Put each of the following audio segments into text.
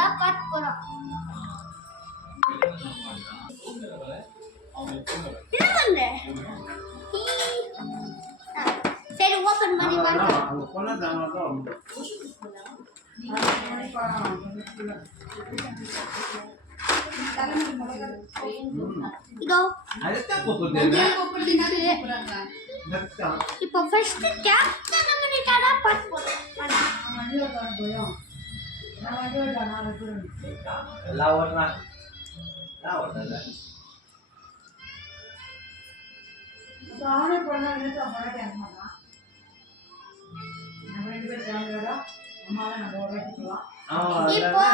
தான் பார்க்க போறோம். என்ன பண்ற? சரி ஓபன் பண்ணி பாருங்க. இதோ இப்போ ஃபர்ஸ்ட் கேப்டன் அமெரிக்கா தான் பார்க்க போறோம். இப்போ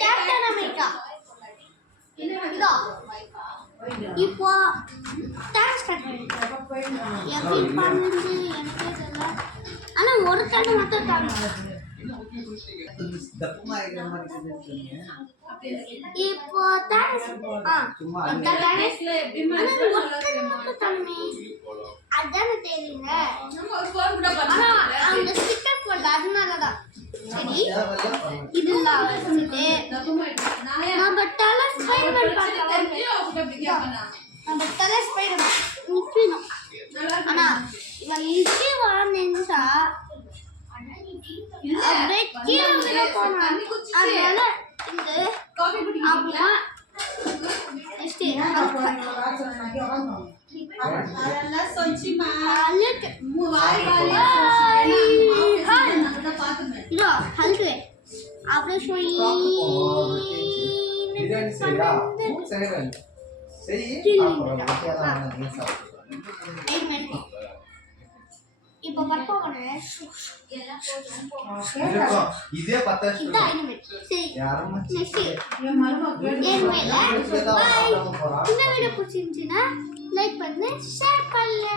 கேப்டன் அமெரிக்கா இதோ இப்போ டான்ஸ் எப்படி பண்ணுறது எனக்கே தெரியல. ஆனா ஒரு தடவை மட்டும் டான்ஸ் இப்போ டான்ஸ் அதானே தெரியல. ஆனா அந்த ஸ்டிக்கர் போட்டு அதனாலதான். சரி இதெல்லாம் வச்சுட்டு நம்ம தலை ஸ்பைடர்மேன் பார்க்கலாம். நம்ம தலை ஸ்பைடர்மேன் நிற்கணும். ஆனா இவன் இழுச்சி வாழ்ந்தா அப்படியே கீழே விட போனான். அதனால இந்த அம்மா அப்படியே சொல்லி இப்போ பர்ப்பா பண்ண இதே பத்தா இதான் இனிமேட். சரி நெக்ஸ்ட் இந்த வீடியோ பிடிச்சிருந்துச்சுன்னா லைக் பண்ணு, ஷேர் பண்ணு.